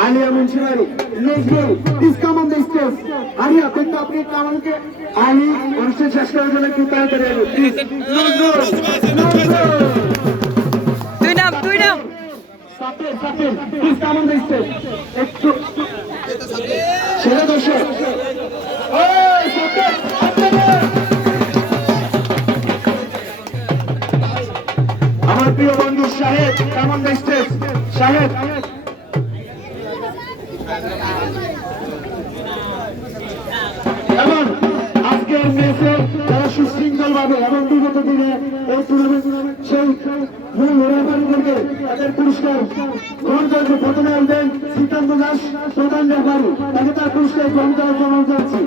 Alia Munshimari, Nazrul, please come on the stage. Alia, please अपने कामों के Ali, उनसे चश्मा उठाने की उतार करेंगे. Please, Nazrul, Nazrul. দুই নাম. Sapir, please come on the stage. একটু. ছেলে দর্শক. ওই Sapir, আমার প্রিয় বন্ধু Shahed, come on the stage. Shahed. এবং আজকের ম্যাচে যারা সুশৃঙ্খল ভাবে এবং বিগত দিনে এই টুর্নামেন্ট সেই মূল রেফারিদেরকে তাদের পুরস্কার গ্রহণ করেছে। প্রথমে আসবেন শ্রীকান্ত দাস প্রধান রেফারি, তাকে তার পুরস্কার গ্রহণ করার জন্য যাচ্ছি।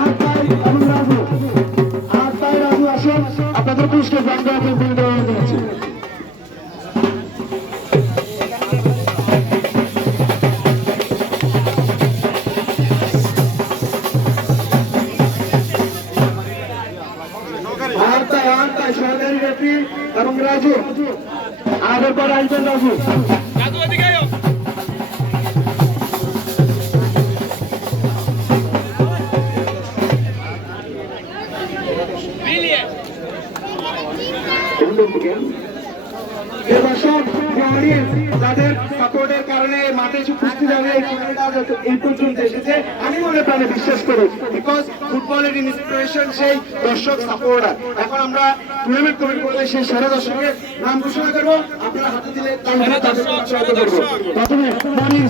আর তাই এবং রাজু আসেন, আপনাদের পুরস্কার গ্রহণ করার জন্য যাচ্ছি। সরকারি রেফারি এবং রাজু আগের পর আসবেন রাজু যাদের সাপোর্টের কারণে মাঠে উপস্থিত হবে এই পর্যন্ত এসেছে আমি মনে প্রাণে বিশ্বাস করি, বিকজ ফুটবলের ইন্সপিরেশন সেই দর্শক সাপোর্টার। এখন আমরা টুর্নামেন্ট কমিটি বলে সেই সেরা দর্শকের নাম ঘোষণা করবো, আপনারা হাতে দিলে প্রথমে মনির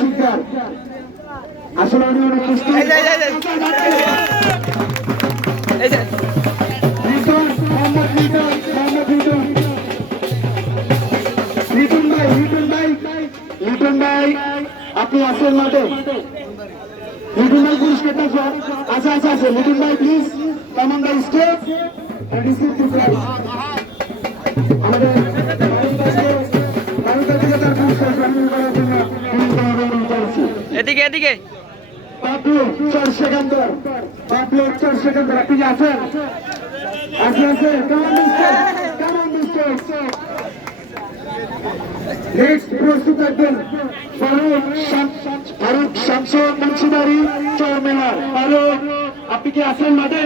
শিকদার আসলে উনি অনেক খুশি। লিটন ভাই আপনি আসেন মাঠে, লিটন ভাই পুরস্কারটা আচ্ছা আছে। লিটন ভাই please come on the stage and receive the prize. আমাদের তার পুরস্কার গ্রহণ করার জন্য এদিকে পাপলু 4 সেকেন্ড আপনি কি আছেন? আছে come on the stage. Next প্রস্তুত থাকবেন ফারুক শামসুল মুন্সিবাড়ি চরমেহার। ফারুক আপনি কি আছেন মাঠে?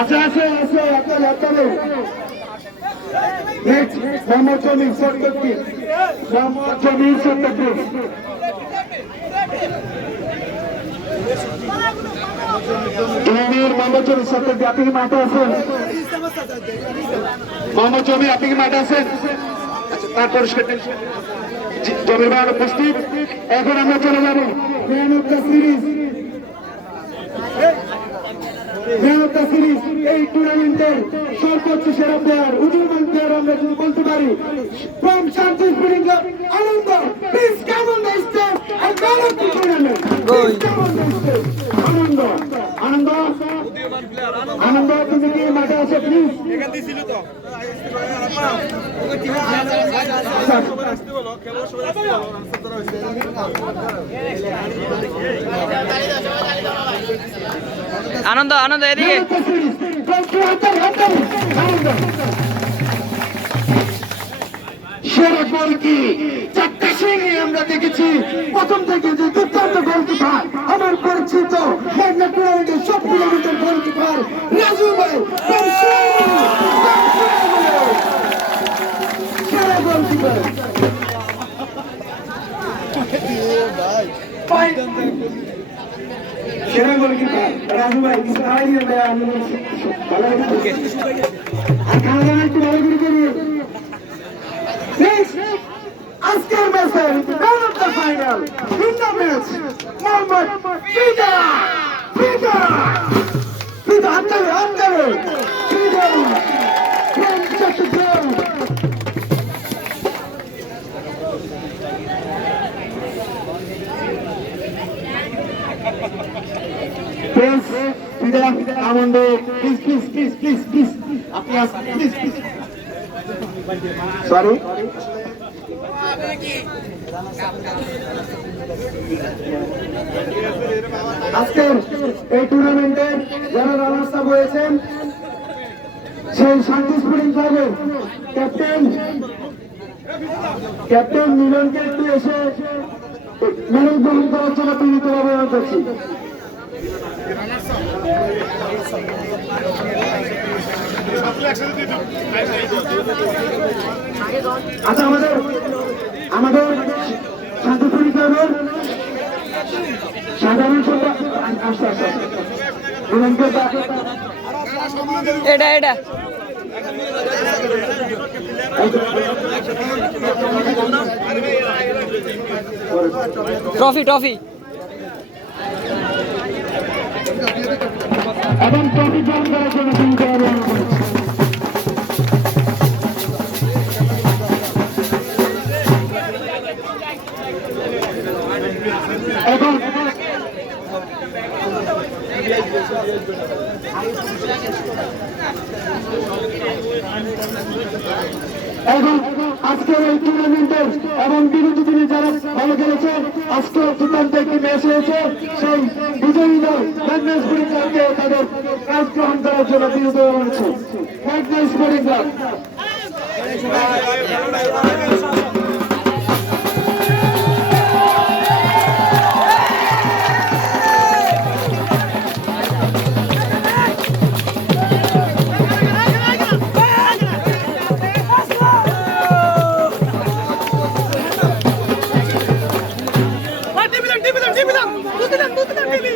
আছে আপনার নেক্সট মোহাম্মদ জমির সত্তরটি মোহাম্মদ জমির সত্তরটি আপনি কি মাঠে আছেন? মোহাম্মদ জমি আপনি কি মাঠে আছেন? তার পুরস্কার জমির ভাই উপস্থিত। এখন আমরা চলে যাবো ম্যান অফ দ্য সিরিজ। এই টুর্নামেন্টের সর্বোচ্চ সেরা প্লেয়ার, উদীয়মান প্লেয়ার আমরা যদি বলতে পারি, from Shanti spring club Anand, please come on the stage and man of the tournament. Anand তুমি কি মাঠে আছো? প্লিজ আনন্দ এদিকে। সেরা গোল কি চারটা সিংহে আমরা দেখেছি প্রথম থেকে, যে দুর্দান্ত গোলকিপার আমার পরিচিত মেঘনা টুর্নামেন্টের সব টুর্নামেন্টের গোলকিপার রাজু ভাই, সেরা গোলকিপার রাজু ভাই। কিছু আইডিয়া দেয় আমি ভালো আর খাওয়া দাওয়া একটু ভালো করে করি। আজকের ম্যাচের man of the final in the match Mohammad Fida আন্দারে Fida from Chattogram। Please Fida Anand please আপনি আসুন প্লিজ। সরি আজকের এই টুর্নামেন্টে যারা রানার্স আপ হয়েছেন সেই শান্তি স্পোর্টিং ক্লাবের ক্যাপ্টেন মিলনকে একটু এসে মেডেল গ্রহণ করার জন্য বিনীতভাবে অনুরোধ করছি। আচ্ছা, আমাদের শান্তিপুরি ক্লাবের সাধারণ এটা ট্রফি এবং ট্রফি গ্রহণ করার জন্য বিনীতভাবে অনুরোধ করছি। এখন আজকের এই টুর্নামেন্টের এবং বিরোধী দিনে যারা ভালো খেলেছে, আজকে দুর্দান্ত একটি ম্যাচ হয়েছে, সেই বিজয়ী দল মেঘনা স্পোর্টিং ক্লাবকে তাদের কাজ গ্রহণ করার জন্য বিরোধ করেছে। মেঘনা স্পোর্টিং ক্লাব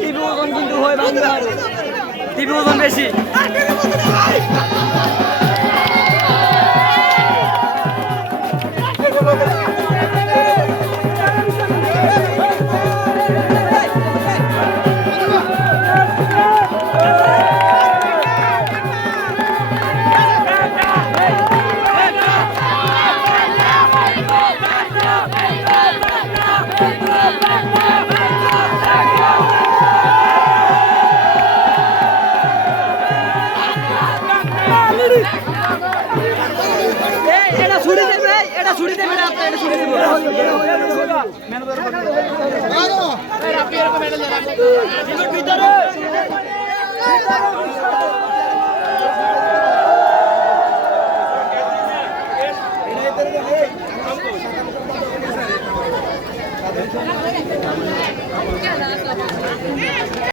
টিভি ওজন কিন্তু হয় বাংলার টিভি ওজন বেশি। এটা ছুটি দেবে, এটা ছুটি দেবে না, এটা ছুটি দেবে।